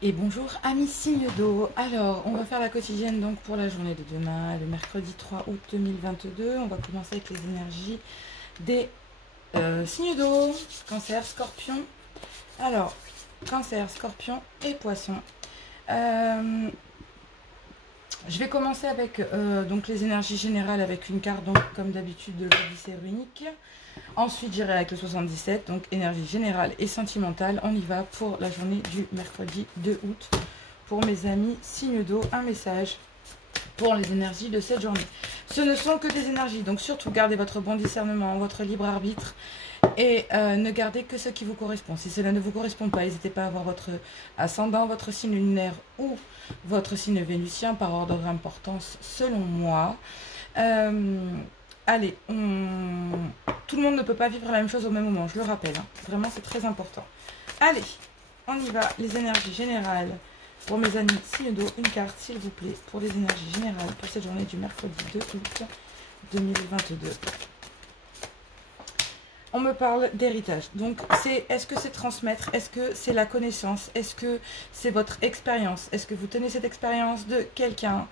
Et bonjour amis signes d'eau. Alors, on va faire la quotidienne donc pour la journée de demain, le mercredi 3 août 2022. On va commencer avec les énergies des signes d'eau. Cancer, scorpion. Alors, cancer, scorpion et poisson. Je vais commencer avec donc les énergies générales avec une carte, donc comme d'habitude de l'Odyssée runique. Ensuite, j'irai avec le 77, donc énergie générale et sentimentale. On y va pour la journée du mercredi 2 août. Pour mes amis signes d'eau, un message pour les énergies de cette journée. Ce ne sont que des énergies, donc surtout gardez votre bon discernement, votre libre arbitre et ne gardez que ce qui vous correspond. Si cela ne vous correspond pas, n'hésitez pas à avoir votre ascendant, votre signe lunaire ou votre signe vénusien par ordre d'importance selon moi. Allez, tout le monde ne peut pas vivre la même chose au même moment, je le rappelle. Hein. Vraiment, c'est très important. Allez, on y va. Les énergies générales. Pour mes amis signes d'eau, une carte, s'il vous plaît, pour les énergies générales pour cette journée du mercredi 2 août 2022. On me parle d'héritage. Donc, est-ce que c'est transmettre? Est-ce que c'est la connaissance? Est-ce que c'est votre expérience? Est-ce que vous tenez cette expérience de quelqu'un?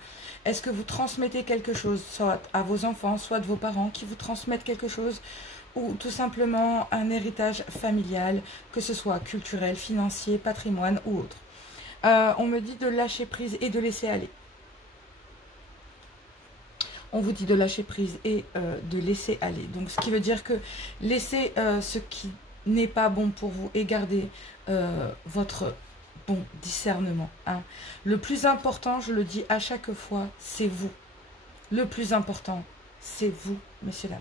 Est-ce que vous transmettez quelque chose, soit à vos enfants, soit de vos parents qui vous transmettent quelque chose, ou tout simplement un héritage familial, que ce soit culturel, financier, patrimoine ou autre. On me dit de lâcher prise et de laisser aller. On vous dit de lâcher prise et de laisser aller. Donc, ce qui veut dire que laissez ce qui n'est pas bon pour vous et gardez votre bon discernement. Hein. Le plus important, je le dis à chaque fois, c'est vous. Le plus important, c'est vous, messieurs, dames.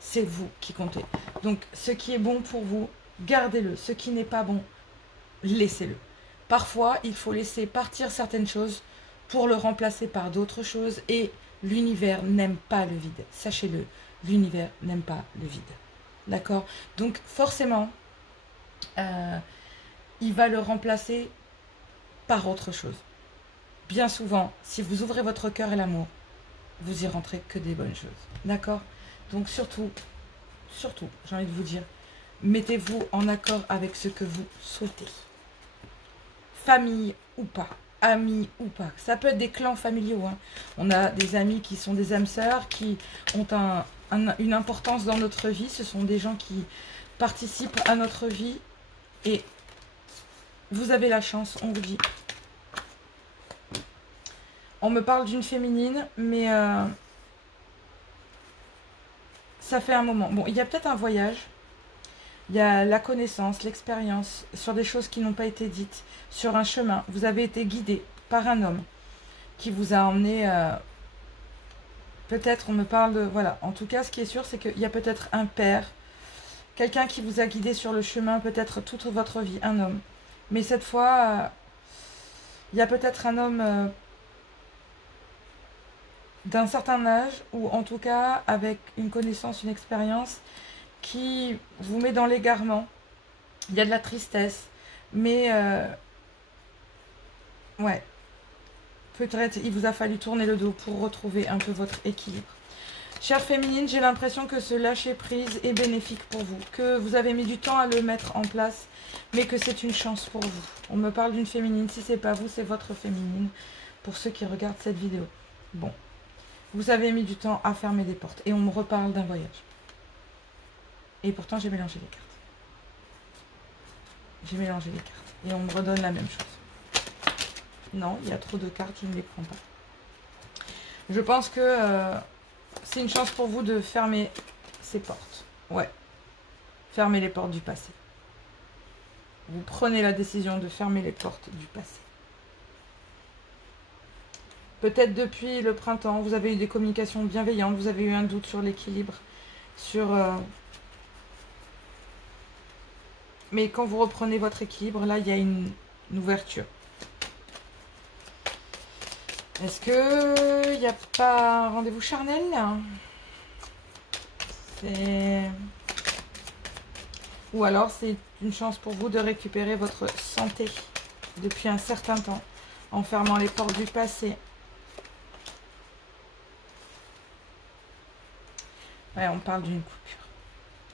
C'est vous qui comptez. Donc, ce qui est bon pour vous, gardez-le. Ce qui n'est pas bon, laissez-le. Parfois, il faut laisser partir certaines choses pour le remplacer par d'autres choses et l'univers n'aime pas le vide. Sachez-le, l'univers n'aime pas le vide. D'accord? Donc, forcément, il va le remplacer par autre chose. Bien souvent, si vous ouvrez votre cœur et l'amour, vous y rentrez que des bonnes choses. D'accord? Donc, surtout, j'ai envie de vous dire, mettez-vous en accord avec ce que vous souhaitez. Famille ou pas, amis ou pas. Ça peut être des clans familiaux. Hein. On a des amis qui sont des âmes sœurs, qui ont une importance dans notre vie. Ce sont des gens qui participent à notre vie. Et vous avez la chance, on vous dit. On me parle d'une féminine, mais ça fait un moment. Bon, il y a peut-être un voyage. Il y a la connaissance, l'expérience sur des choses qui n'ont pas été dites, sur un chemin. Vous avez été guidé par un homme qui vous a emmené, peut-être on me parle de... Voilà, en tout cas, ce qui est sûr, c'est qu'il y a peut-être un père, quelqu'un qui vous a guidé sur le chemin, peut-être toute votre vie, un homme. Mais cette fois, il y a peut-être un homme d'un certain âge, ou en tout cas avec une connaissance, une expérience, qui vous met dans l'égarement. Il y a de la tristesse, mais ouais, peut-être il vous a fallu tourner le dos pour retrouver un peu votre équilibre. Chère féminine, j'ai l'impression que ce lâcher prise est bénéfique pour vous, que vous avez mis du temps à le mettre en place, mais que c'est une chance pour vous. On me parle d'une féminine, si c'est pas vous, c'est votre féminine, pour ceux qui regardent cette vidéo. Bon, vous avez mis du temps à fermer des portes, et on me reparle d'un voyage. Et pourtant, j'ai mélangé les cartes. J'ai mélangé les cartes. Et on me redonne la même chose. Non, il y a trop de cartes, je ne les prends pas. Je pense que c'est une chance pour vous de fermer ces portes. Ouais. Fermer les portes du passé. Vous prenez la décision de fermer les portes du passé. Peut-être depuis le printemps, vous avez eu des communications bienveillantes, vous avez eu un doute sur l'équilibre, sur... Mais quand vous reprenez votre équilibre, là, il y a une ouverture. Est-ce qu'il n'y a pas un rendez-vous charnel là? Ou alors, c'est une chance pour vous de récupérer votre santé depuis un certain temps, en fermant les portes du passé. Ouais, on parle d'une coupure.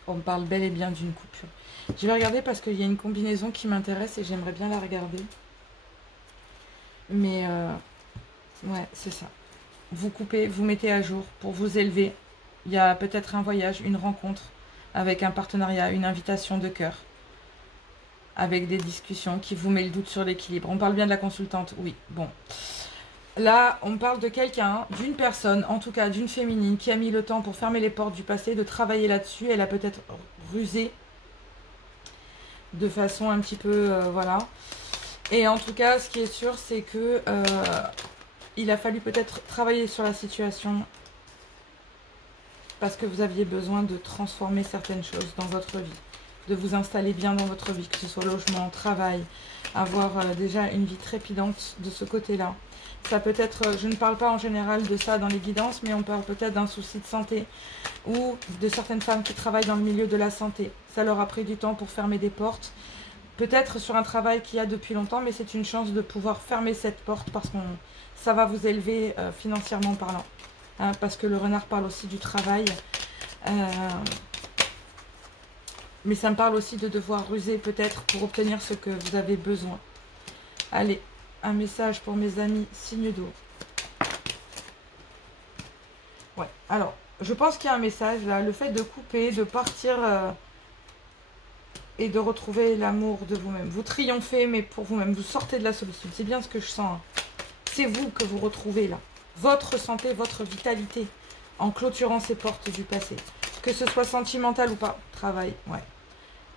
On parle bel et bien d'une coupure. Je vais regarder parce qu'il y a une combinaison qui m'intéresse et j'aimerais bien la regarder. Mais ouais, c'est ça. Vous coupez, vous mettez à jour pour vous élever. Il y a peut-être un voyage, une rencontre avec un partenariat, une invitation de cœur, avec des discussions qui vous met le doute sur l'équilibre. On parle bien de la consultante, oui. Bon. Là, on parle de quelqu'un, d'une personne, en tout cas d'une féminine, qui a mis le temps pour fermer les portes du passé, de travailler là-dessus. Elle a peut-être rusé de façon un petit peu, voilà. Et en tout cas, ce qui est sûr, c'est que il a fallu peut-être travailler sur la situation parce que vous aviez besoin de transformer certaines choses dans votre vie, de vous installer bien dans votre vie, que ce soit logement, travail, avoir déjà une vie trépidante de ce côté-là. Ça peut être, je ne parle pas en général de ça dans les guidances, mais on parle peut-être d'un souci de santé ou de certaines femmes qui travaillent dans le milieu de la santé. Ça leur a pris du temps pour fermer des portes. Peut-être sur un travail qu'il y a depuis longtemps, mais c'est une chance de pouvoir fermer cette porte parce que ça va vous élever financièrement parlant. Hein, parce que le renard parle aussi du travail. Mais ça me parle aussi de devoir ruser peut-être pour obtenir ce que vous avez besoin. Allez, un message pour mes amis signe d'eau. Ouais, alors, je pense qu'il y a un message là. Le fait de couper, de partir et de retrouver l'amour de vous-même. Vous triomphez, mais pour vous-même. Vous sortez de la solitude. C'est bien ce que je sens. Hein. C'est vous que vous retrouvez là. Votre santé, votre vitalité. En clôturant ces portes du passé. Que ce soit sentimental ou pas. Travail, ouais.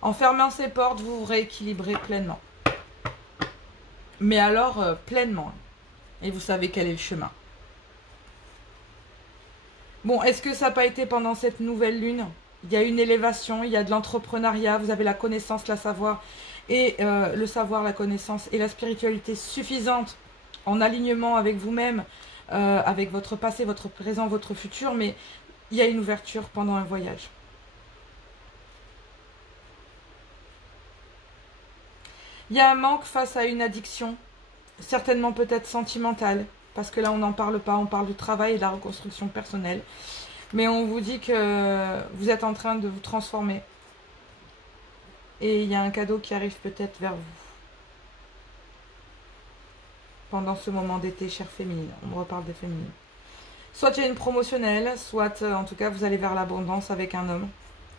En fermant ces portes, vous vous rééquilibrez pleinement. Mais alors, pleinement. Et vous savez quel est le chemin. Bon, est-ce que ça n'a pas été pendant cette nouvelle lune? Il y a une élévation, il y a de l'entrepreneuriat, vous avez la connaissance, la savoir, et le savoir, la connaissance et la spiritualité suffisante en alignement avec vous-même, avec votre passé, votre présent, votre futur, mais il y a une ouverture pendant un voyage. Il y a un manque face à une addiction, certainement peut-être sentimentale, parce que là on n'en parle pas, on parle du travail et de la reconstruction personnelle. Mais on vous dit que vous êtes en train de vous transformer. Et il y a un cadeau qui arrive peut-être vers vous. Pendant ce moment d'été, chère féminine. On reparle des féminines. Soit il y a une promotionnelle, soit en tout cas vous allez vers l'abondance avec un homme.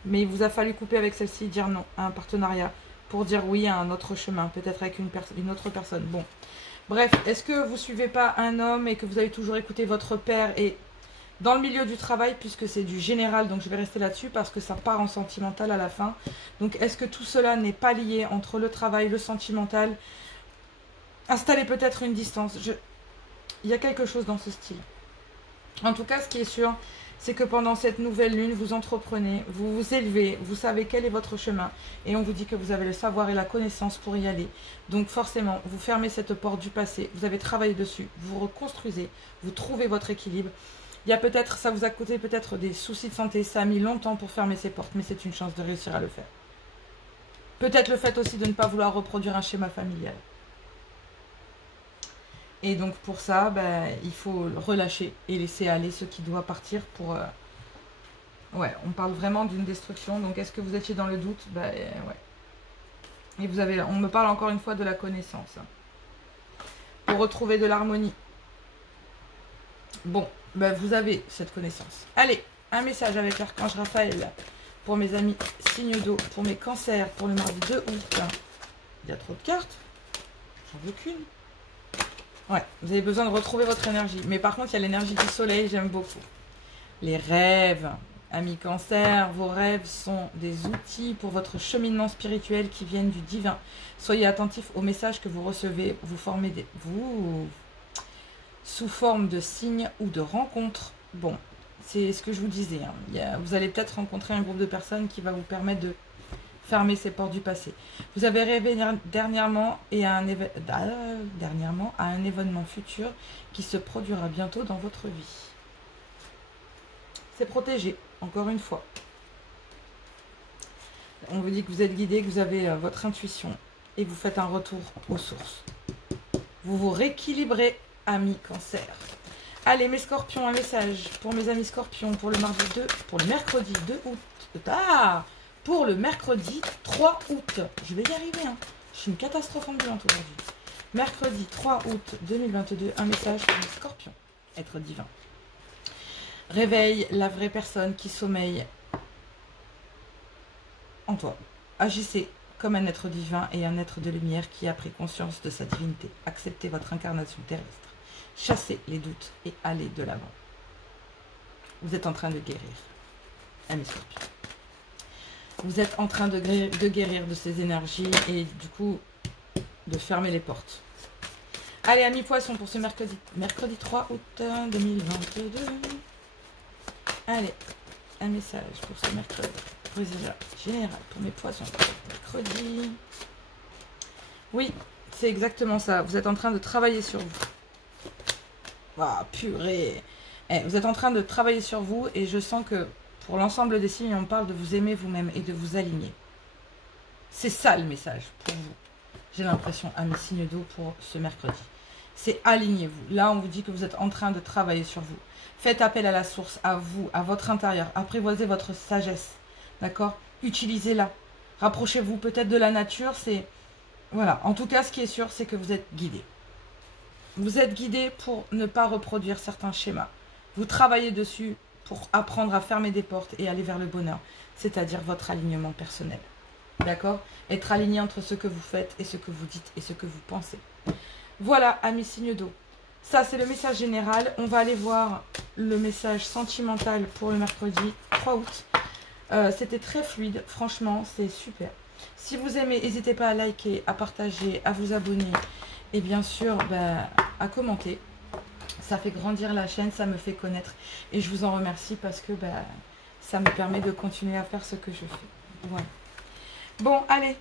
Mais il vous a fallu couper avec celle-ci, dire non à un partenariat. Pour dire oui à un autre chemin, peut-être avec une autre personne. Bon, bref, est-ce que vous ne suivez pas un homme et que vous avez toujours écouté votre père et dans le milieu du travail, puisque c'est du général, donc je vais rester là-dessus parce que ça part en sentimental à la fin. Donc est-ce que tout cela n'est pas lié entre le travail, le sentimental? Installez peut-être une distance. Il y a quelque chose dans ce style. En tout cas, ce qui est sûr, c'est que pendant cette nouvelle lune, vous entreprenez, vous vous élevez, vous savez quel est votre chemin. Et on vous dit que vous avez le savoir et la connaissance pour y aller. Donc forcément, vous fermez cette porte du passé, vous avez travaillé dessus, vous reconstruisez, vous trouvez votre équilibre. Il y a peut-être, ça vous a coûté peut-être des soucis de santé, ça a mis longtemps pour fermer ces portes, mais c'est une chance de réussir à le faire. Peut-être le fait aussi de ne pas vouloir reproduire un schéma familial. Et donc pour ça, ben, il faut relâcher et laisser aller ce qui doit partir pour... Ouais, on parle vraiment d'une destruction. Donc est-ce que vous étiez dans le doute? Ben ouais. Et vous avez, on me parle encore une fois de la connaissance. Pour retrouver de l'harmonie. Bon, ben vous avez cette connaissance. Allez, un message avec l'archange Raphaël. Pour mes amis signes d'eau. Pour mes cancers. Pour le mardi 2 août. Il y a trop de cartes. J'en veux qu'une. Ouais, vous avez besoin de retrouver votre énergie. Mais par contre, il y a l'énergie du soleil, j'aime beaucoup. Les rêves, amis cancer, vos rêves sont des outils pour votre cheminement spirituel qui viennent du divin. Soyez attentifs aux messages que vous recevez. Vous formez vous sous forme de signes ou de rencontres. Bon, c'est ce que je vous disais. Hein. Vous allez peut-être rencontrer un groupe de personnes qui va vous permettre de fermer ces portes du passé. Vous avez rêvé dernièrement à un événement futur qui se produira bientôt dans votre vie. C'est protégé, encore une fois. On vous dit que vous êtes guidé, que vous avez votre intuition et vous faites un retour aux sources. Vous vous rééquilibrez, amis cancer. Allez, mes scorpions, un message pour mes amis scorpions pour le mardi 2, pour le mercredi 2 août. Pour le mercredi 3 août. Je vais y arriver, hein. Je suis une catastrophe ambulante aujourd'hui. Mercredi 3 août 2022, un message pour les scorpions. Être divin. Réveille la vraie personne qui sommeille en toi. Agissez comme un être divin et un être de lumière qui a pris conscience de sa divinité. Acceptez votre incarnation terrestre. Chassez les doutes et allez de l'avant. Vous êtes en train de guérir. Amis scorpions. Vous êtes en train de guérir de ces énergies et du coup de fermer les portes. Allez, amis poissons, pour ce mercredi 3 août 2022. Allez, un message pour ce mercredi. Général pour mes poissons. Mercredi. Oui, c'est exactement ça. Vous êtes en train de travailler sur vous. Ah, purée. Vous êtes en train de travailler sur vous et je sens que pour l'ensemble des signes, on parle de vous aimer vous-même et de vous aligner. C'est ça le message pour vous. J'ai l'impression, à mes signes d'eau pour ce mercredi. C'est alignez-vous. Là, on vous dit que vous êtes en train de travailler sur vous. Faites appel à la source, à vous, à votre intérieur. Apprivoisez votre sagesse. D'accord? Utilisez-la. Rapprochez-vous peut-être de la nature. C'est voilà. En tout cas, ce qui est sûr, c'est que vous êtes guidé. Vous êtes guidé pour ne pas reproduire certains schémas. Vous travaillez dessus pour apprendre à fermer des portes et aller vers le bonheur. C'est-à-dire votre alignement personnel. D'accord? Être aligné entre ce que vous faites et ce que vous dites et ce que vous pensez. Voilà, amis signes d'eau. Ça, c'est le message général. On va aller voir le message sentimental pour le mercredi 3 août. C'était très fluide. Franchement, c'est super. Si vous aimez, n'hésitez pas à liker, à partager, à vous abonner. Et bien sûr, à commenter. Ça fait grandir la chaîne, ça me fait connaître. Et je vous en remercie parce que ça me permet de continuer à faire ce que je fais. Voilà. Bon, allez,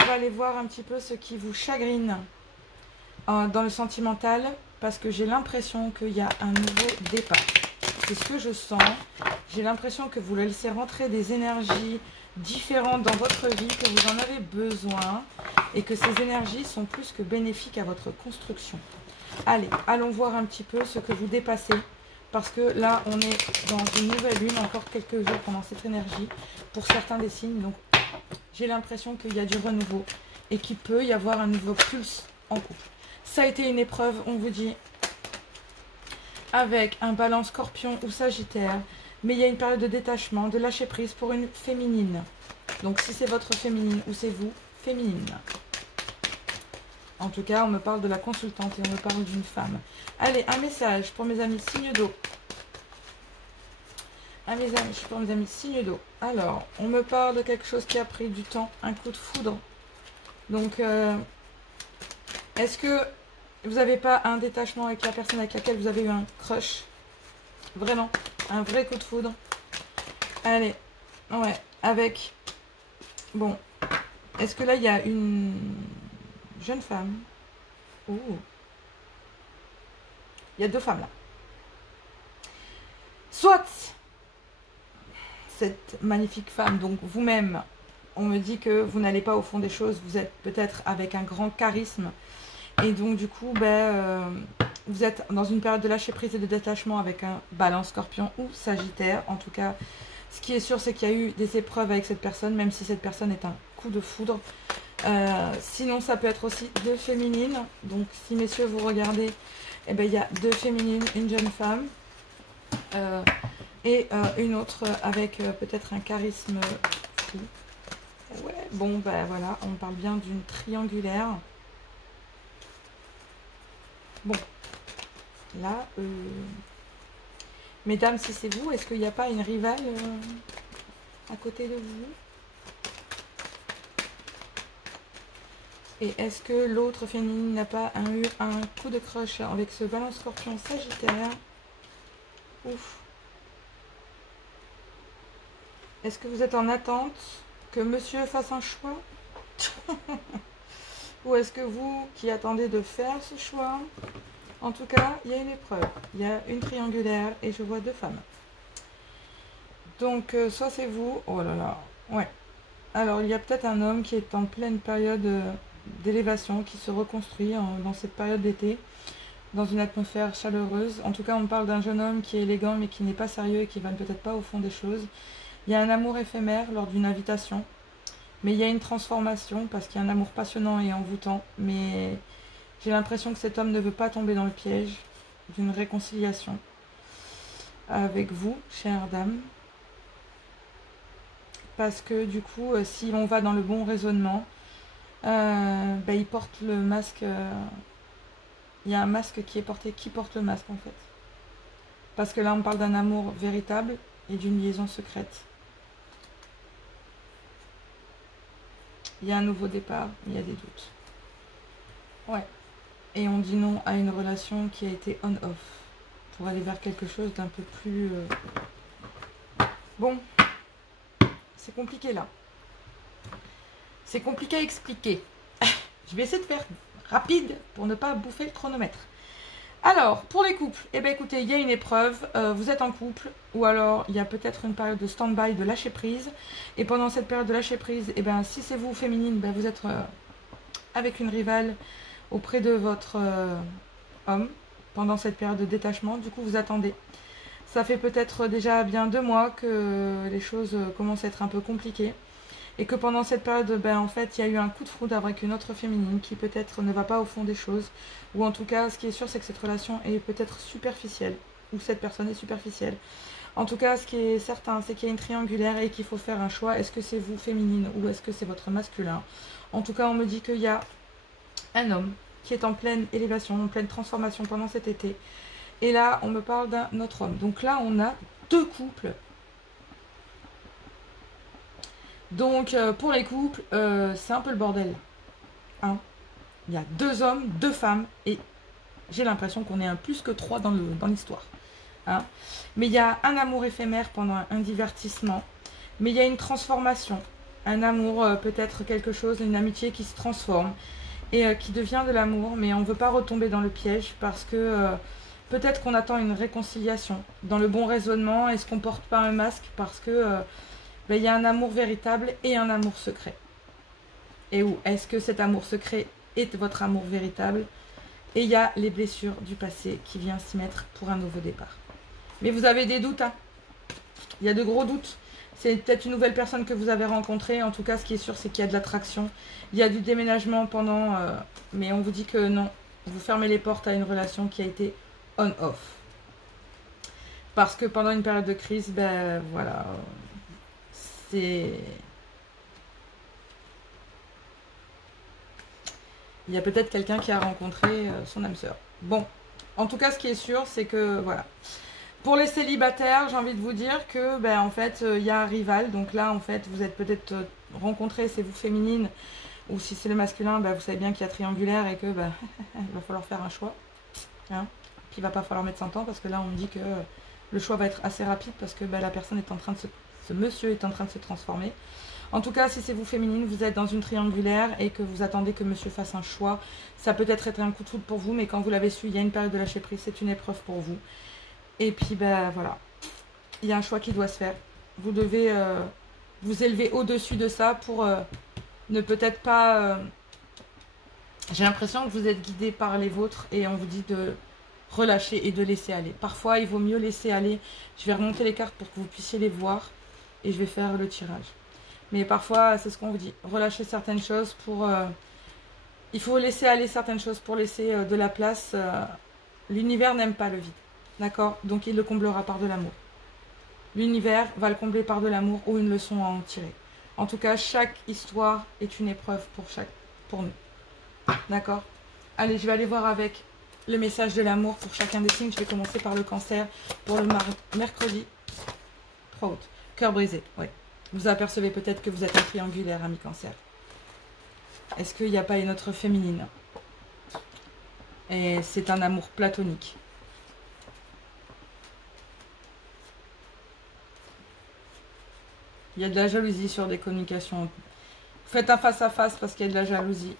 on va aller voir un petit peu ce qui vous chagrine dans le sentimental. Parce que j'ai l'impression qu'il y a un nouveau départ. C'est ce que je sens. J'ai l'impression que vous laissez rentrer des énergies différentes dans votre vie, que vous en avez besoin. Et que ces énergies sont plus que bénéfiques à votre construction. Allez, allons voir un petit peu ce que vous dépassez. Parce que là, on est dans une nouvelle lune, encore quelques jours pendant cette énergie. Pour certains des signes. Donc, j'ai l'impression qu'il y a du renouveau. Et qu'il peut y avoir un nouveau pulse en couple. Ça a été une épreuve, on vous dit, avec un balance scorpion ou sagittaire. Mais il y a une période de détachement, de lâcher prise pour une féminine. Donc si c'est votre féminine ou c'est vous, féminine. En tout cas, on me parle de la consultante et on me parle d'une femme. Allez, un message pour mes amis signes d'eau. Pour mes amis signes d'eau. Alors, on me parle de quelque chose qui a pris du temps, un coup de foudre. Donc, est-ce que vous n'avez pas un détachement avec la personne avec laquelle vous avez eu un crush? Vraiment, un vrai coup de foudre. Allez, ouais, avec... Bon, est-ce que là, il y a une jeune femme? Ouh. Il y a deux femmes là. Soit cette magnifique femme, donc vous-même, on me dit que vous n'allez pas au fond des choses, vous êtes peut-être avec un grand charisme. Et donc du coup, vous êtes dans une période de lâcher prise et de détachement avec un balance scorpion ou sagittaire. En tout cas, ce qui est sûr, c'est qu'il y a eu des épreuves avec cette personne, même si cette personne est un coup de foudre. Sinon, ça peut être aussi deux féminines. Donc si messieurs, vous regardez, il y a deux féminines, une jeune femme et une autre avec peut-être un charisme fou. Ouais, bon, voilà, on parle bien d'une triangulaire. Bon, là, mesdames, si c'est vous, est-ce qu'il n'y a pas une rivale à côté de vous? Et est-ce que l'autre féminine n'a pas eu un coup de crush avec ce balance scorpion sagittaire? Ouf. Est-ce que vous êtes en attente que monsieur fasse un choix? Ou est-ce que vous qui attendez de faire ce choix? En tout cas, il y a une épreuve. Il y a une triangulaire et je vois deux femmes. Donc, soit c'est vous. Oh là là. Ouais. Alors, il y a peut-être un homme qui est en pleine période d'élévation, qui se reconstruit dans cette période d'été, dans une atmosphère chaleureuse. En tout cas, on parle d'un jeune homme qui est élégant, mais qui n'est pas sérieux et qui ne va peut-être pas au fond des choses. Il y a un amour éphémère lors d'une invitation. Mais il y a une transformation parce qu'il y a un amour passionnant et envoûtant. Mais J'ai l'impression que cet homme ne veut pas tomber dans le piège d'une réconciliation avec vous, chère dame. Parce que du coup, si on va dans le bon raisonnement, il porte le masque. Il y a un masque qui est porté. Qui porte le masque en fait? Parce que là, on parle d'un amour véritable et d'une liaison secrète. Il y a un nouveau départ, il y a des doutes. Ouais. Et on dit non à une relation qui a été on-off. Pour aller vers quelque chose d'un peu plus... Bon. C'est compliqué là. C'est compliqué à expliquer. Je vais essayer de faire rapide pour ne pas bouffer le chronomètre. Alors, pour les couples, eh bien écoutez, il y a une épreuve, vous êtes en couple, ou alors il y a peut-être une période de stand-by, de lâcher prise. Et pendant cette période de lâcher prise, eh bien si c'est vous féminine, ben, vous êtes avec une rivale auprès de votre homme pendant cette période de détachement. Du coup, vous attendez. Ça fait peut-être déjà bien 2 mois que les choses commencent à être un peu compliquées. Et que pendant cette période, ben, en fait, il y a eu un coup de foudre avec une autre féminine qui peut-être ne va pas au fond des choses. Ou en tout cas, ce qui est sûr, c'est que cette relation est peut-être superficielle. Ou cette personne est superficielle. En tout cas, ce qui est certain, c'est qu'il y a une triangulaire et qu'il faut faire un choix. Est-ce que c'est vous, féminine, ou est-ce que c'est votre masculin? En tout cas, on me dit qu'il y a un homme qui est en pleine élévation, en pleine transformation pendant cet été. Et là, on me parle d'un autre homme. Donc là, on a 2 couples. Donc, pour les couples, c'est un peu le bordel. Hein, il y a 2 hommes, 2 femmes, et j'ai l'impression qu'on est un plus que 3 dans l'histoire. Hein. Mais il y a un amour éphémère pendant un divertissement. Mais il y a une transformation. Un amour, peut-être quelque chose, une amitié qui se transforme. Et qui devient de l'amour. Mais on ne veut pas retomber dans le piège parce que peut-être qu'on attend une réconciliation. Dans le bon raisonnement, est-ce qu'on ne porte pas un masque parce que... il y a un amour véritable et un amour secret. Et où est-ce que cet amour secret est votre amour véritable? Et il y a les blessures du passé qui viennent s'y mettre pour un nouveau départ. Mais vous avez des doutes, hein. Il y a de gros doutes. C'est peut-être une nouvelle personne que vous avez rencontrée. En tout cas, ce qui est sûr, c'est qu'il y a de l'attraction. Il y a du déménagement pendant... mais on vous dit que non. Vous fermez les portes à une relation qui a été on-off. Parce que pendant une période de crise, ben voilà... Il y a peut-être quelqu'un qui a rencontré son âme sœur. Bon, en tout cas, ce qui est sûr, c'est que, voilà. Pour les célibataires, j'ai envie de vous dire que, ben, en fait, il y a un rival. Donc là, en fait, vous êtes peut-être rencontrés, c'est vous féminine. Ou si c'est le masculin, ben, vous savez bien qu'il y a triangulaire et que, ben, il va falloir faire un choix. Hein. Puis il va pas falloir mettre 100 ans parce que là, on me dit que le choix va être assez rapide parce que ben, la personne est en train de se... Ce monsieur est en train de se transformer. En tout cas, si c'est vous féminine, vous êtes dans une triangulaire et que vous attendez que monsieur fasse un choix, ça peut être un coup de foudre pour vous, mais quand vous l'avez su, il y a une période de lâcher prise, c'est une épreuve pour vous. Et puis, ben voilà, il y a un choix qui doit se faire. Vous devez vous élever au-dessus de ça pour ne peut-être pas... J'ai l'impression que vous êtes guidé par les vôtres et on vous dit de relâcher et de laisser aller. Parfois, il vaut mieux laisser aller. Je vais remonter les cartes pour que vous puissiez les voir. Et je vais faire le tirage. Mais parfois, c'est ce qu'on vous dit. Relâcher certaines choses pour... il faut laisser aller certaines choses pour laisser de la place. L'univers n'aime pas le vide. D'accord? Donc, il le comblera par de l'amour. L'univers va le combler par de l'amour ou une leçon à en tirer. En tout cas, chaque histoire est une épreuve pour nous. D'accord? Allez, je vais aller voir avec le message de l'amour pour chacun des signes. Je vais commencer par le cancer pour le mercredi 3 août. Cœur brisé, oui. Vous apercevez peut-être que vous êtes un triangulaire, ami cancer. Est-ce qu'il n'y a pas une autre féminine? Et c'est un amour platonique. Il y a de la jalousie sur des communications. Faites un face-à-face parce qu'il y a de la jalousie.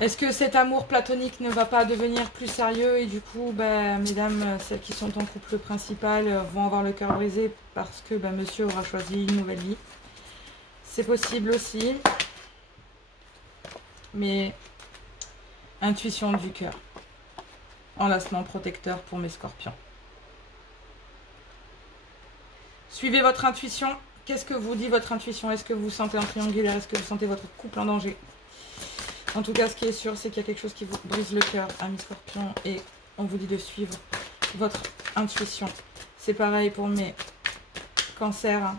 Est-ce que cet amour platonique ne va pas devenir plus sérieux et du coup, ben, mesdames, celles qui sont en couple principal vont avoir le cœur brisé parce que ben, monsieur aura choisi une nouvelle vie. C'est possible aussi. Mais intuition du cœur. Enlacement protecteur pour mes scorpions. Suivez votre intuition. Qu'est-ce que vous dit votre intuition? Est-ce que vous sentez un triangulaire? Est-ce que vous sentez votre couple en danger? En tout cas, ce qui est sûr, c'est qu'il y a quelque chose qui vous brise le cœur, amis Scorpion, et on vous dit de suivre votre intuition. C'est pareil pour mes cancers. Hein.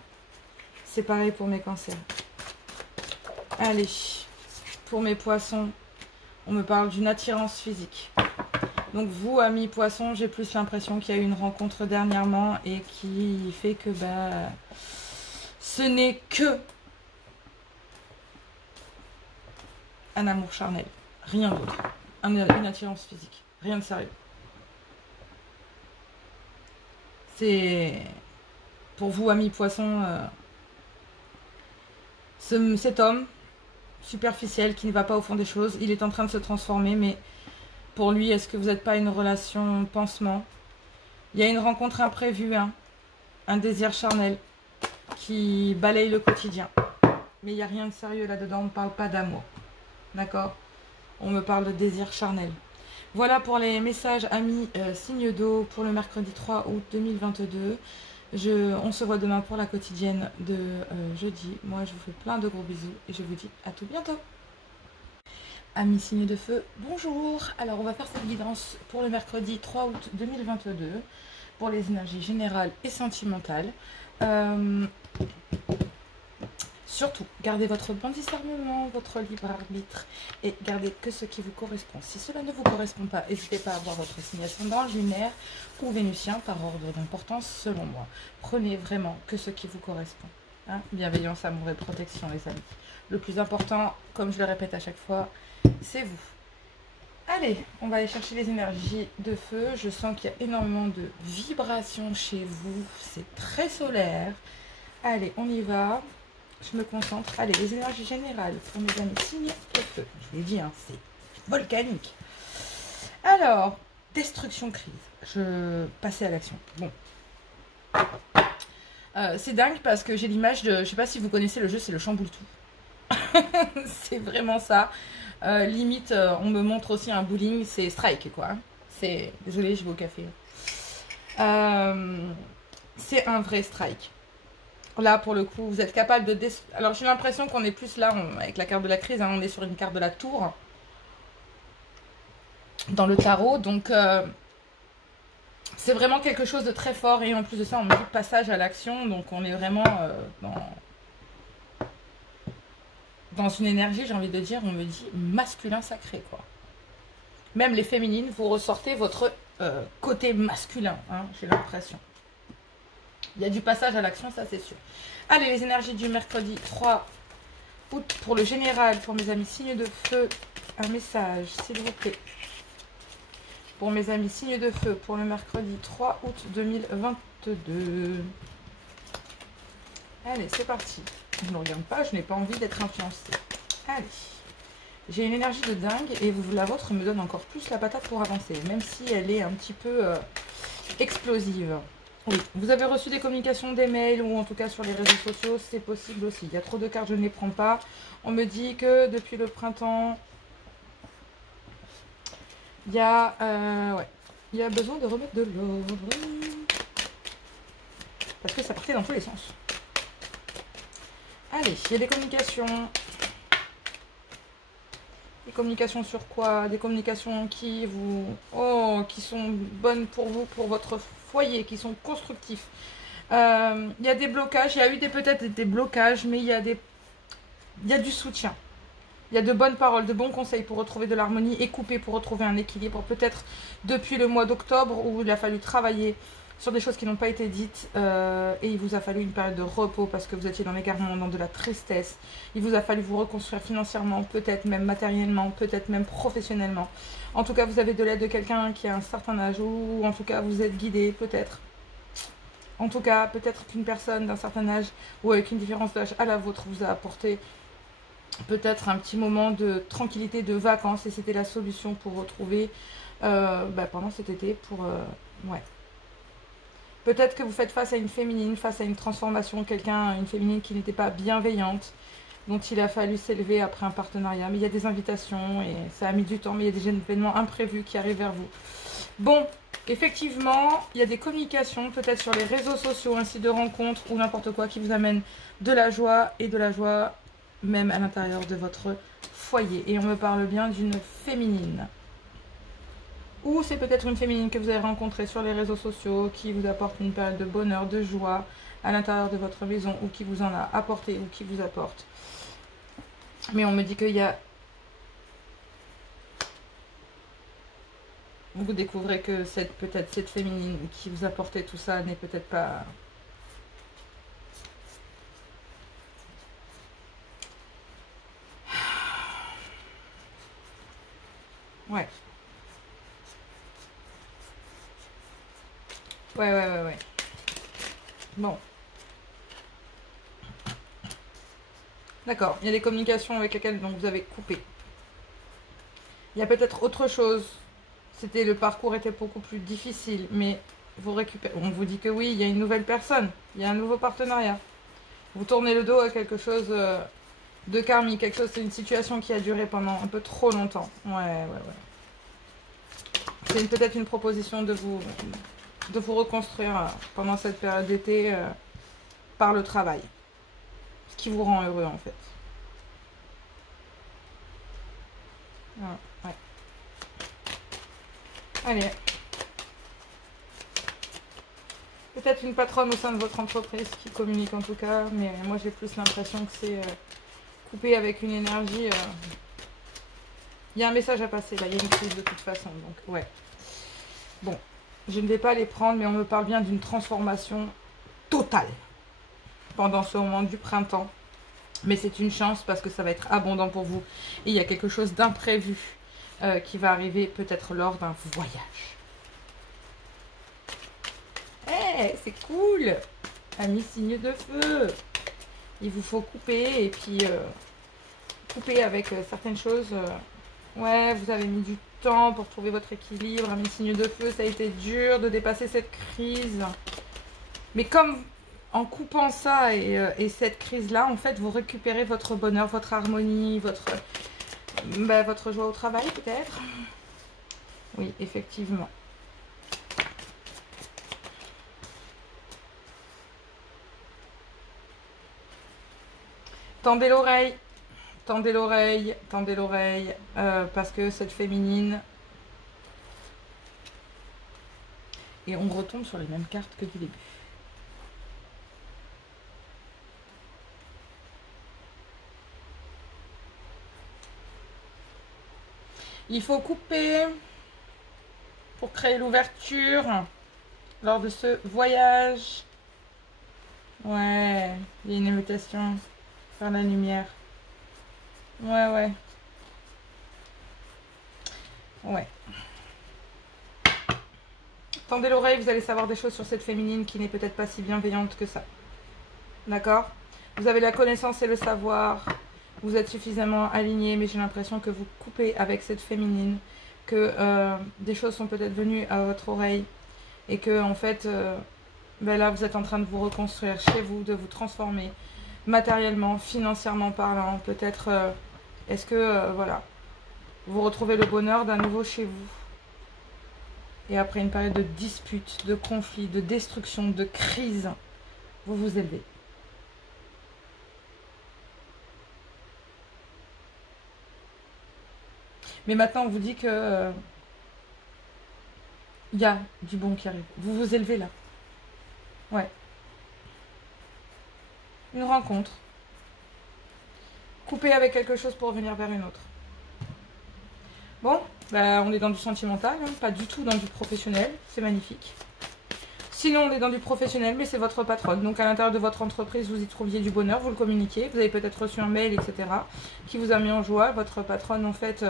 C'est pareil pour mes cancers. Allez, pour mes poissons, on me parle d'une attirance physique. Donc vous, amis poissons, j'ai plus l'impression qu'il y a eu une rencontre dernièrement et qui fait que ce n'est que un amour charnel, rien d'autre. Une attirance physique, rien de sérieux. C'est pour vous, amis poissons, cet homme superficiel qui ne va pas au fond des choses, il est en train de se transformer, mais pour lui, est-ce que vous n'êtes pas une relation pansement? Il y a une rencontre imprévue, hein, un désir charnel qui balaye le quotidien. Mais il n'y a rien de sérieux là-dedans, on ne parle pas d'amour. D'accord? On me parle de désir charnel. Voilà pour les messages amis signe d'eau pour le mercredi 3 août 2022. On se voit demain pour la quotidienne de jeudi. Moi, je vous fais plein de gros bisous et je vous dis à tout bientôt. Amis signes de feu, bonjour. Alors, on va faire cette guidance pour le mercredi 3 août 2022 pour les énergies générales et sentimentales. Surtout, gardez votre bon discernement, votre libre arbitre et gardez que ce qui vous correspond. Si cela ne vous correspond pas, n'hésitez pas à voir votre signe ascendant, lunaire ou vénusien par ordre d'importance selon moi. Prenez vraiment que ce qui vous correspond. Hein? Bienveillance, amour et protection, les amis. Le plus important, comme je le répète à chaque fois, c'est vous. Allez, on va aller chercher les énergies de feu. Je sens qu'il y a énormément de vibrations chez vous. C'est très solaire. Allez, on y va. Je me concentre. Allez, les énergies générales pour mes amis signes de feu. Je l'ai dit, hein, c'est volcanique. Alors, destruction crise. Je passais à l'action. Bon. C'est dingue parce que j'ai l'image de... Je sais pas si vous connaissez le jeu, c'est le chamboule tout. C'est vraiment ça. Limite, on me montre aussi un bowling, c'est strike quoi. C'est... Désolée, je vais au café. C'est un vrai strike. Là, pour le coup, vous êtes capable de... Alors, j'ai l'impression qu'on est plus là, avec la carte de la crise, hein, on est sur une carte de la tour. Dans le tarot, donc... c'est vraiment quelque chose de très fort. Et en plus de ça, on me dit passage à l'action. Donc, on est vraiment dans une énergie, j'ai envie de dire, on me dit masculin sacré, quoi. Même les féminines, vous ressortez votre côté masculin, hein, j'ai l'impression. Il y a du passage à l'action, ça c'est sûr. Allez, les énergies du mercredi 3 août pour le général, pour mes amis signes de feu. Un message, s'il vous plaît. Pour mes amis signes de feu, pour le mercredi 3 août 2022. Allez, c'est parti. Je ne regarde pas, je n'ai pas envie d'être influencée. Allez. J'ai une énergie de dingue et la vôtre me donne encore plus la patate pour avancer, même si elle est un petit peu explosive. Oui, vous avez reçu des communications, des mails ou en tout cas sur les réseaux sociaux, c'est possible aussi. Il y a trop de cartes, je ne les prends pas. On me dit que depuis le printemps, il y a, il y a besoin de remettre de l'ordre. Parce que ça partait dans tous les sens. Allez, il y a des communications. Des communications sur quoi? Des communications qui vous... Oh, qui sont bonnes pour vous, pour votre foyer, qui sont constructifs. Il y a des blocages, il y a eu peut-être des blocages, mais il y a du soutien. Il y a de bonnes paroles, de bons conseils pour retrouver de l'harmonie et couper pour retrouver un équilibre. Peut-être depuis le mois d'octobre où il a fallu travailler sur des choses qui n'ont pas été dites et il vous a fallu une période de repos parce que vous étiez dans l'égarement, dans de la tristesse. Il vous a fallu vous reconstruire financièrement, peut-être même matériellement, peut-être même professionnellement. En tout cas, vous avez de l'aide de quelqu'un qui a un certain âge ou en tout cas, vous êtes guidé, peut-être. En tout cas, peut-être qu'une personne d'un certain âge ou avec une différence d'âge à la vôtre vous a apporté peut-être un petit moment de tranquillité, de vacances et c'était la solution pour retrouver pendant cet été pour... ouais. Peut-être que vous faites face à une féminine, face à une transformation, une féminine qui n'était pas bienveillante, dont il a fallu s'élever après un partenariat. Mais il y a des invitations et ça a mis du temps, mais il y a des événements imprévus qui arrivent vers vous. Bon, Effectivement, il y a des communications, peut-être sur les réseaux sociaux, un site de rencontre ou n'importe quoi qui vous amène de la joie et de la joie même à l'intérieur de votre foyer. Et on me parle bien d'une féminine. Ou c'est peut-être une féminine que vous avez rencontrée sur les réseaux sociaux qui vous apporte une période de bonheur, de joie à l'intérieur de votre maison ou qui vous en a apporté ou qui vous apporte. Mais on me dit qu'il y a... Vous découvrez que peut-être cette féminine qui vous apportait tout ça n'est peut-être pas... Ouais. Ouais. Bon. D'accord. Il y a des communications avec lesquelles donc, vous avez coupé. Il y a peut-être autre chose. Le parcours était beaucoup plus difficile, mais vous récupérez. On vous dit que oui, il y a une nouvelle personne. Il y a un nouveau partenariat. Vous tournez le dos à quelque chose de karmique. Quelque chose, c'est une situation qui a duré pendant un peu trop longtemps. Ouais. C'est peut-être une proposition de vous reconstruire pendant cette période d'été par le travail. Ce qui vous rend heureux en fait. Ouais. Allez. Peut-être une patronne au sein de votre entreprise qui communique en tout cas, mais moi j'ai plus l'impression que c'est coupé avec une énergie. Il y a un message à passer là, il y a une crise de toute façon, donc ouais. Bon, je ne vais pas les prendre, mais on me parle bien d'une transformation totale pendant ce moment du printemps. Mais c'est une chance parce que ça va être abondant pour vous. Et il y a quelque chose d'imprévu qui va arriver peut-être lors d'un voyage. Eh, c'est cool! Ami signe de feu. Il vous faut couper et puis couper avec certaines choses. Ouais, vous avez mis du temps pour trouver votre équilibre. Ami signe de feu, ça a été dur de dépasser cette crise. Mais comme en coupant ça et cette crise-là, en fait, vous récupérez votre bonheur, votre harmonie, votre joie au travail peut-être. Oui, effectivement. Tendez l'oreille, tendez l'oreille, tendez l'oreille, parce que cette féminine... Et on retombe sur les mêmes cartes que du début. Il faut couper pour créer l'ouverture lors de ce voyage. Ouais, il y a une invitation. Faire la lumière. Ouais. Tendez l'oreille, vous allez savoir des choses sur cette féminine qui n'est peut-être pas si bienveillante que ça. D'accord? Vous avez la connaissance et le savoir. Vous êtes suffisamment aligné, mais j'ai l'impression que vous coupez avec cette féminine. Que des choses sont peut-être venues à votre oreille. Et que, en fait, là, vous êtes en train de vous reconstruire chez vous, de vous transformer. Matériellement, financièrement parlant, peut-être est-ce que voilà, vous retrouvez le bonheur d'un nouveau chez vous et après une période de dispute, de conflit, de destruction, de crise, vous vous élevez. Mais maintenant on vous dit que il y a du bon qui arrive. Vous vous élevez là. Ouais. Une rencontre. Couper avec quelque chose pour revenir vers une autre. Bon, on est dans du sentimental, hein, pas du tout dans du professionnel. C'est magnifique. Sinon, on est dans du professionnel, mais c'est votre patronne. Donc, à l'intérieur de votre entreprise, vous y trouviez du bonheur, vous le communiquez. Vous avez peut-être reçu un mail, etc., qui vous a mis en joie. Votre patronne, en fait,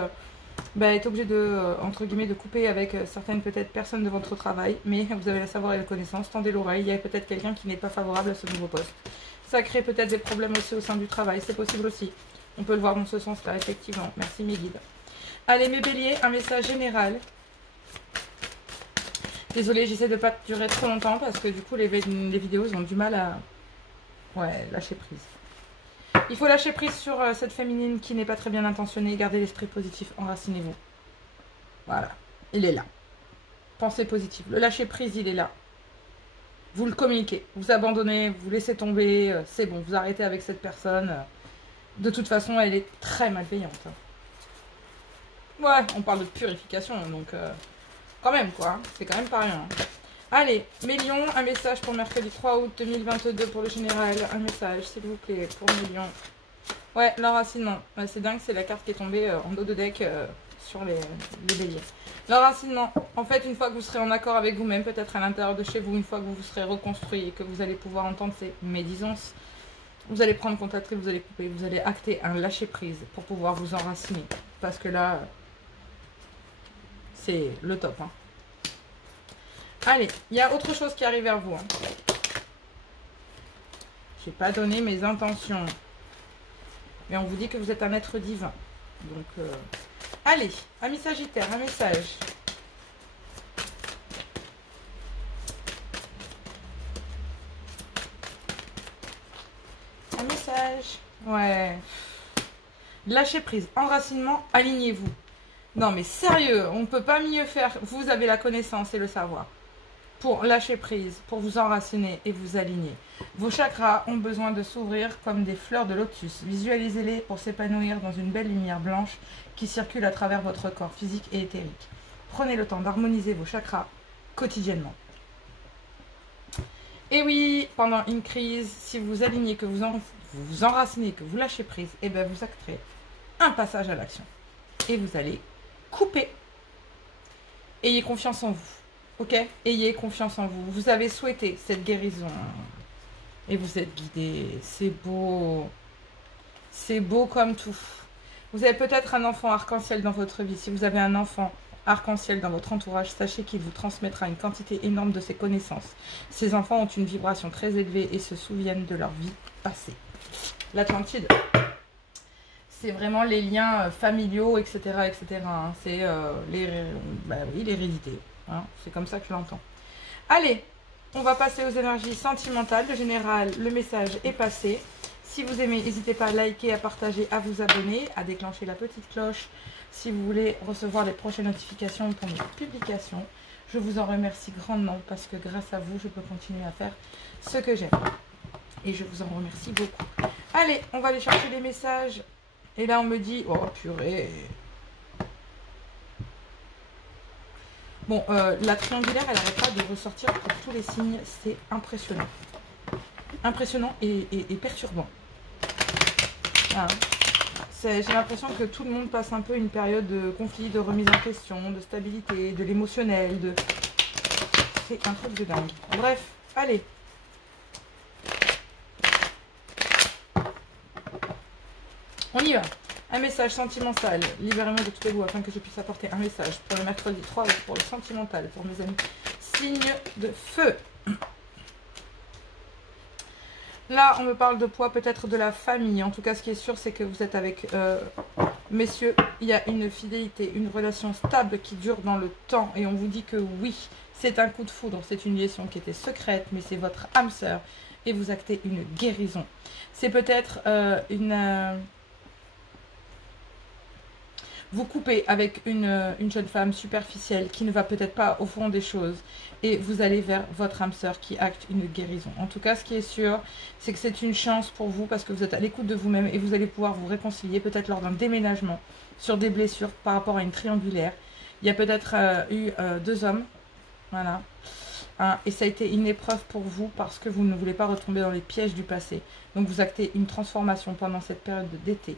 est obligée de, entre guillemets, de couper avec certaines, peut-être, personnes de votre travail. Mais vous avez la savoir et la connaissance. Tendez l'oreille. Il y a peut-être quelqu'un qui n'est pas favorable à ce nouveau poste. Ça crée peut-être des problèmes aussi au sein du travail. C'est possible aussi. On peut le voir dans ce sens-là, effectivement. Merci mes guides. Allez, mes béliers, un message général. Désolée, j'essaie de ne pas durer trop longtemps parce que du coup, les vidéos, ils ont du mal à lâcher prise. Il faut lâcher prise sur cette féminine qui n'est pas très bien intentionnée. Gardez l'esprit positif, enracinez-vous. Voilà, il est là. Pensez positive. Le lâcher prise, il est là. Vous le communiquez, vous abandonnez, vous laissez tomber, c'est bon, vous arrêtez avec cette personne. De toute façon, elle est très malveillante. Ouais, on parle de purification, donc quand même quoi, c'est quand même pas rien. Allez, mes lions, un message pour mercredi 3 août 2022 pour le général. Un message, s'il vous plaît, pour mes lions. Ouais, l'enracinement. Ouais, c'est dingue, c'est la carte qui est tombée en dos de deck sur les béliers. L'enracinement. En fait, une fois que vous serez en accord avec vous-même, peut-être à l'intérieur de chez vous, une fois que vous vous serez reconstruit et que vous allez pouvoir entendre ces médisances, vous allez prendre contact et vous allez couper. Vous allez acter un lâcher-prise pour pouvoir vous enraciner. Parce que là, c'est le top. Hein. Allez, il y a autre chose qui arrive vers vous. Hein. Je n'ai pas donné mes intentions. Mais on vous dit que vous êtes un être divin. Donc, allez, ami Sagittaire, un message. Un message. Ouais. Lâchez prise, enracinement, alignez-vous. Non mais sérieux, on ne peut pas mieux faire. Vous avez la connaissance et le savoir. Pour lâcher prise, pour vous enraciner et vous aligner. Vos chakras ont besoin de s'ouvrir comme des fleurs de lotus. Visualisez-les pour s'épanouir dans une belle lumière blanche qui circule à travers votre corps physique et éthérique. Prenez le temps d'harmoniser vos chakras quotidiennement. Et oui, pendant une crise, si vous alignez, que vous vous enracinez, que vous lâchez prise, et bien vous acterez un passage à l'action. Et vous allez couper. Ayez confiance en vous. Ok, ayez confiance en vous. Vous avez souhaité cette guérison. Et vous êtes guidé. C'est beau. C'est beau comme tout. Vous avez peut-être un enfant arc-en-ciel dans votre vie. Si vous avez un enfant arc-en-ciel dans votre entourage, sachez qu'il vous transmettra une quantité énorme de ses connaissances. Ces enfants ont une vibration très élevée et se souviennent de leur vie passée. L'Atlantide, c'est vraiment les liens familiaux, etc. etc. Hein. C'est l'hérédité. Hein, c'est comme ça que je l'entends. Allez, on va passer aux énergies sentimentales. Le général, le message est passé. Si vous aimez, n'hésitez pas à liker, à partager, à vous abonner, à déclencher la petite cloche si vous voulez recevoir les prochaines notifications pour mes publications. Je vous en remercie grandement parce que grâce à vous, je peux continuer à faire ce que j'aime. Et je vous en remercie beaucoup. Allez, on va aller chercher les messages. Et là, on me dit, oh purée. Bon, la triangulaire, elle n'arrête pas de ressortir pour tous les signes. C'est impressionnant. Impressionnant et perturbant. Voilà. J'ai l'impression que tout le monde passe un peu une période de conflit, de remise en question, de stabilité, de l'émotionnel. C'est un truc de dingue. Bref, allez. On y va. Un message sentimental. Libérez-moi de tous les goûts afin que je puisse apporter un message pour le mercredi 3 août pour le sentimental, pour mes amis. Signe de feu. Là, on me parle de poids, peut-être de la famille. En tout cas, ce qui est sûr, c'est que vous êtes avec messieurs. Il y a une fidélité, une relation stable qui dure dans le temps. Et on vous dit que oui, c'est un coup de foudre. C'est une liaison qui était secrète, mais c'est votre âme sœur. Et vous actez une guérison. C'est peut-être vous coupez avec une jeune femme superficielle qui ne va peut-être pas au fond des choses et vous allez vers votre âme sœur qui acte une guérison. En tout cas, ce qui est sûr, c'est que c'est une chance pour vous parce que vous êtes à l'écoute de vous-même et vous allez pouvoir vous réconcilier peut-être lors d'un déménagement sur des blessures par rapport à une triangulaire. Il y a peut-être eu 2 hommes, voilà, hein, et ça a été une épreuve pour vous parce que vous ne voulez pas retomber dans les pièges du passé. Donc vous actez une transformation pendant cette période d'été.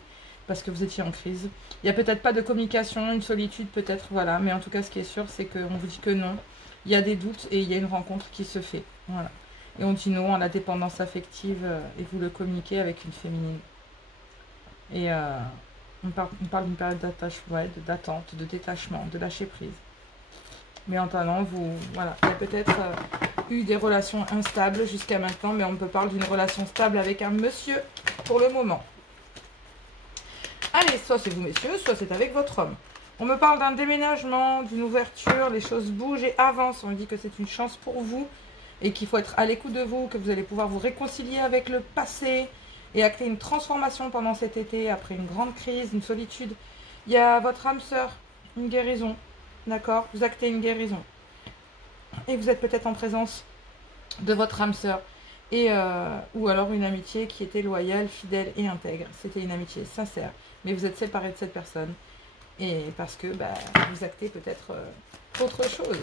Parce que vous étiez en crise. Il n'y a peut-être pas de communication, une solitude peut-être, voilà. Mais en tout cas, ce qui est sûr, c'est qu'on vous dit que non. Il y a des doutes et il y a une rencontre qui se fait. Voilà. Et on dit non à la dépendance affective et vous le communiquez avec une féminine. Et on parle d'une période d'attente, de détachement, de lâcher prise. Mais en attendant, voilà. Il y a peut-être eu des relations instables jusqu'à maintenant, mais on peut parler d'une relation stable avec un monsieur pour le moment. Allez, soit c'est vous messieurs, soit c'est avec votre homme. On me parle d'un déménagement, d'une ouverture, les choses bougent et avancent. On me dit que c'est une chance pour vous et qu'il faut être à l'écoute de vous, que vous allez pouvoir vous réconcilier avec le passé et acter une transformation pendant cet été après une grande crise, une solitude. Il y a votre âme sœur, une guérison, d'accord? Vous actez une guérison. Et vous êtes peut-être en présence de votre âme sœur. Ou alors une amitié qui était loyale, fidèle et intègre. C'était une amitié sincère. Mais vous êtes séparés de cette personne. Et parce que vous actez peut-être autre chose.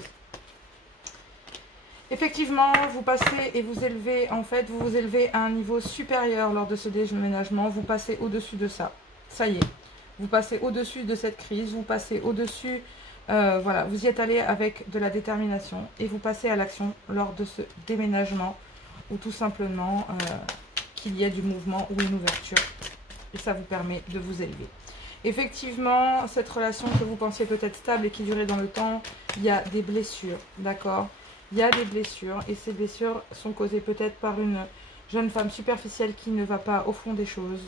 Effectivement, vous passez et vous élevez, en fait, vous vous élevez à un niveau supérieur lors de ce déménagement. Vous passez au-dessus de ça. Ça y est. Vous passez au-dessus de cette crise. Vous passez au-dessus, voilà, vous y êtes allé avec de la détermination. Et vous passez à l'action lors de ce déménagement. Ou tout simplement qu'il y ait du mouvement ou une ouverture. Et ça vous permet de vous élever. Effectivement, cette relation que vous pensiez peut-être stable et qui durait dans le temps, il y a des blessures, d'accord? Il y a des blessures et ces blessures sont causées peut-être par une jeune femme superficielle qui ne va pas au fond des choses,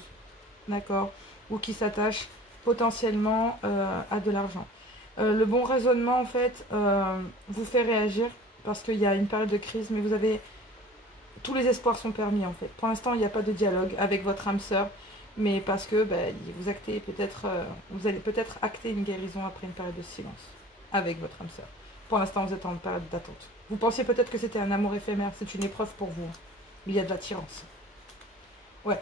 d'accord? Ou qui s'attache potentiellement à de l'argent. Le bon raisonnement, en fait, vous fait réagir parce qu'il y a une période de crise, mais vous avez... Tous les espoirs sont permis, en fait. Pour l'instant, il n'y a pas de dialogue avec votre âme sœur, mais parce que vous actez peut-être... vous allez peut-être acter une guérison après une période de silence avec votre âme sœur. Pour l'instant, vous êtes en période d'attente. Vous pensiez peut-être que c'était un amour éphémère. C'est une épreuve pour vous. Il y a de l'attirance. Ouais.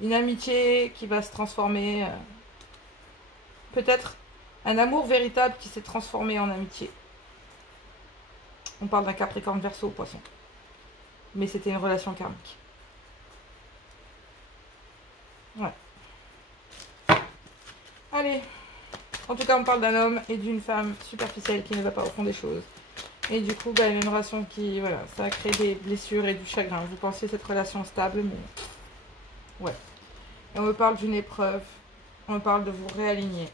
Une amitié qui va se transformer. Peut-être un amour véritable qui s'est transformé en amitié. On parle d'un Capricorne Verseau au Poisson. Mais c'était une relation karmique. Ouais. Allez. En tout cas, on parle d'un homme et d'une femme superficielle qui ne va pas au fond des choses. Et du coup, il y a une relation qui, voilà, ça a créé des blessures et du chagrin. Vous pensiez cette relation stable, mais... Ouais. Et on me parle d'une épreuve. On me parle de vous réaligner.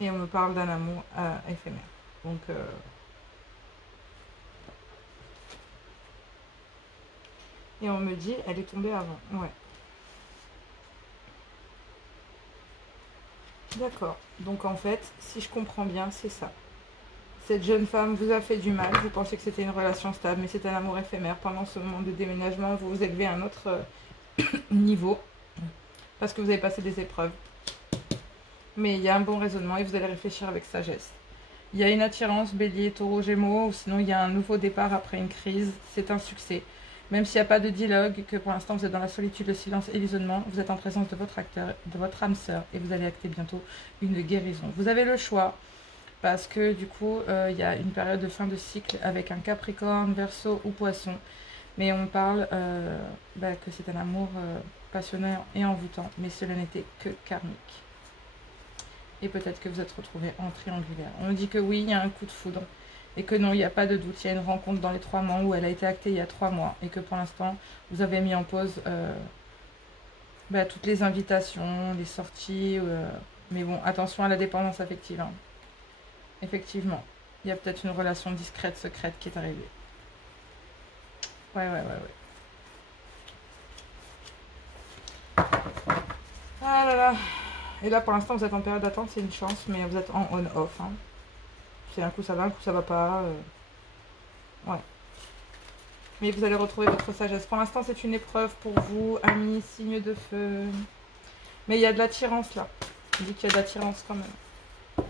Et on me parle d'un amour éphémère. Donc... Et on me dit, elle est tombée avant. Ouais. D'accord. Donc en fait, si je comprends bien, c'est ça. Cette jeune femme vous a fait du mal. Vous pensez que c'était une relation stable, mais c'est un amour éphémère. Pendant ce moment de déménagement, vous vous élevez à un autre niveau. Parce que vous avez passé des épreuves. Mais il y a un bon raisonnement et vous allez réfléchir avec sagesse. Il y a une attirance, bélier, taureau, gémeaux. Ou sinon, il y a un nouveau départ après une crise. C'est un succès. Même s'il n'y a pas de dialogue, que pour l'instant vous êtes dans la solitude, le silence et l'isolement, vous êtes en présence de votre acteur, de votre âme sœur, et vous allez acter bientôt une guérison. Vous avez le choix, parce que du coup, il y a une période de fin de cycle avec un Capricorne, Verseau ou Poisson. Mais on parle que c'est un amour passionnant et envoûtant, mais cela n'était que karmique. Et peut-être que vous êtes retrouvés en triangulaire. On nous dit que oui, il y a un coup de foudre. Et que non, il n'y a pas de doute, il y a une rencontre dans les 3 mois où elle a été actée il y a 3 mois. Et que pour l'instant, vous avez mis en pause toutes les invitations, les sorties. Mais bon, attention à la dépendance affective. Hein. Effectivement, il y a peut-être une relation discrète, secrète qui est arrivée. Ouais. Ah là là. Et là, pour l'instant, vous êtes en période d'attente, c'est une chance, mais vous êtes en on-off. Hein. C'est un coup ça va, un coup ça va pas. Ouais. Mais vous allez retrouver votre sagesse. Pour l'instant, c'est une épreuve pour vous, amis, signe de feu. Mais il y a de l'attirance là. Je dis qu'il y a de l'attirance quand même.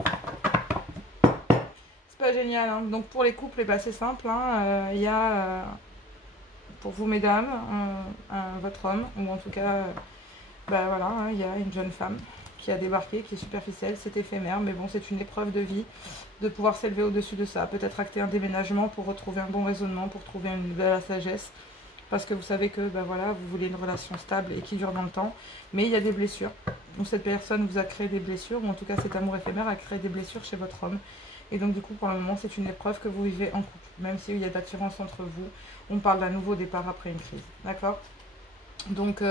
C'est pas génial. Hein. Donc pour les couples, c'est simple. Hein. Il y a, pour vous mesdames, votre homme, ou en tout cas, voilà, hein, il y a une jeune femme qui a débarqué, qui est superficielle, c'est éphémère, mais bon, c'est une épreuve de vie, de pouvoir s'élever au-dessus de ça, peut-être acter un déménagement pour retrouver un bon raisonnement, pour trouver une belle sagesse, parce que vous savez que, voilà, vous voulez une relation stable et qui dure dans le temps, mais il y a des blessures, donc cette personne vous a créé des blessures, ou en tout cas cet amour éphémère a créé des blessures chez votre homme, et donc du coup, pour le moment, c'est une épreuve que vous vivez en couple, même s'il y a d'attirance entre vous, on parle d'un nouveau départ après une crise, d'accord? Donc,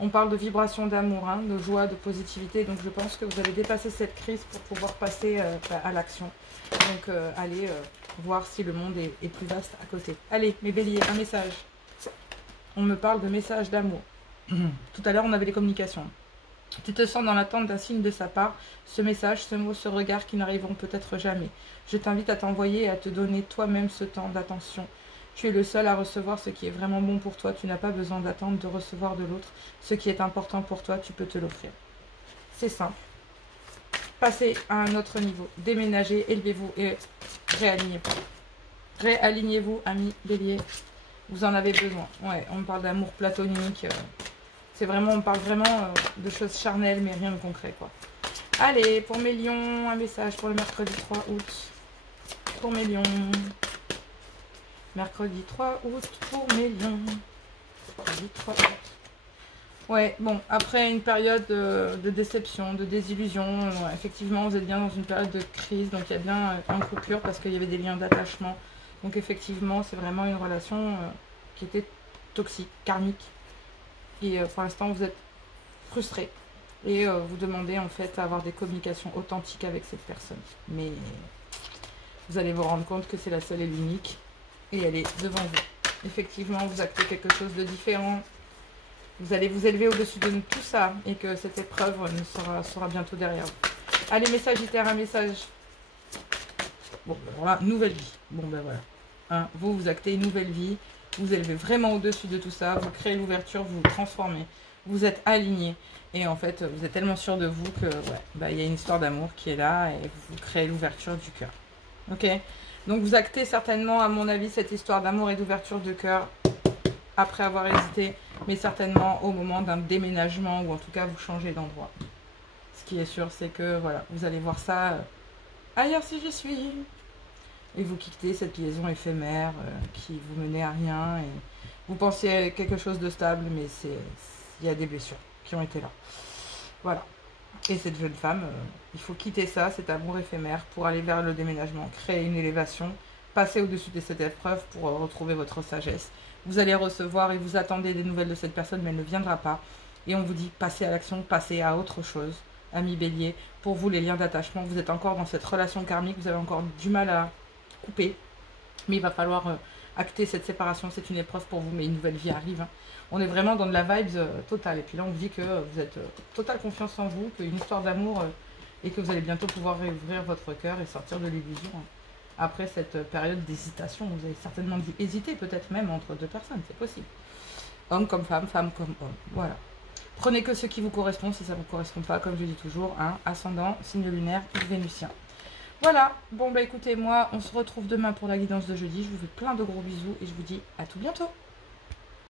on parle de vibration d'amour, hein, de joie, de positivité. Donc, je pense que vous allez dépasser cette crise pour pouvoir passer à l'action. Donc, allez voir si le monde est plus vaste à côté. Allez, mes béliers, un message. On me parle de message d'amour. Tout à l'heure, on avait les communications. Tu te sens dans l'attente d'un signe de sa part. Ce message, ce mot, ce regard qui n'arriveront peut-être jamais. Je t'invite à t'envoyer et à te donner toi-même ce temps d'attention. Tu es le seul à recevoir ce qui est vraiment bon pour toi. Tu n'as pas besoin d'attendre de recevoir de l'autre. Ce qui est important pour toi, tu peux te l'offrir. C'est simple. passez à un autre niveau. Déménagez, élevez-vous et réalignez-vous. Réalignez-vous, amis bélier. Vous en avez besoin. Ouais, on parle d'amour platonique. C'est vraiment, on parle vraiment de choses charnelles, mais rien de concret, quoi. Allez, pour mes lions, un message pour le mercredi 3 août. Pour mes lions. Mercredi 3 août pour mes lions. Mercredi 3 août. Ouais, bon, après une période de déception, de désillusion, effectivement, vous êtes bien dans une période de crise, donc il y a bien une coupure parce qu'il y avait des liens d'attachement. Donc effectivement, c'est vraiment une relation qui était toxique, karmique. Et pour l'instant, vous êtes frustré. Et vous demandez en fait à avoir des communications authentiques avec cette personne. Mais vous allez vous rendre compte que c'est la seule et l'unique. Et elle est devant vous. Effectivement, vous actez quelque chose de différent. Vous allez vous élever au-dessus de tout ça. Et que cette épreuve sera bientôt derrière vous. Allez, mes Sagittaires, un message. Bon, ben voilà, nouvelle vie. Bon, ben voilà. Hein, vous actez une nouvelle vie. Vous élevez vraiment au-dessus de tout ça. Vous créez l'ouverture, vous vous transformez. Vous êtes aligné. Et en fait, vous êtes tellement sûr de vous que, ouais, bah, y a une histoire d'amour qui est là. Et vous créez l'ouverture du cœur. Ok? Donc, vous actez certainement, à mon avis, cette histoire d'amour et d'ouverture de cœur après avoir hésité. Mais certainement au moment d'un déménagement ou en tout cas, vous changez d'endroit. Ce qui est sûr, c'est que, voilà, vous allez voir ça ailleurs si j'y suis. Et vous quittez cette liaison éphémère qui vous menait à rien. Et vous pensiez à quelque chose de stable, mais il y a des blessures qui ont été là. Voilà. Et cette jeune femme, il faut quitter ça, cet amour éphémère, pour aller vers le déménagement, créer une élévation, passer au-dessus de cette épreuve pour retrouver votre sagesse. Vous allez recevoir et vous attendez des nouvelles de cette personne, mais elle ne viendra pas. Et on vous dit, passez à l'action, passez à autre chose. Amis bélier, pour vous, les liens d'attachement, vous êtes encore dans cette relation karmique, vous avez encore du mal à couper. Mais il va falloir acter cette séparation, c'est une épreuve pour vous, mais une nouvelle vie arrive. Hein. On est vraiment dans de la vibes totale. Et puis là, on vous dit que vous êtes totale confiance en vous, qu'une histoire d'amour et que vous allez bientôt pouvoir réouvrir votre cœur et sortir de l'illusion. Hein. Après cette période d'hésitation, vous avez certainement dû hésiter, peut-être même entre deux personnes, c'est possible. Homme comme femme, femme comme homme. Voilà. Prenez que ce qui vous correspond, si ça ne vous correspond pas, comme je dis toujours, hein, ascendant, signe lunaire, vénusien. Voilà, bon bah écoutez, moi, on se retrouve demain pour la guidance de jeudi. Je vous fais plein de gros bisous et je vous dis à tout bientôt.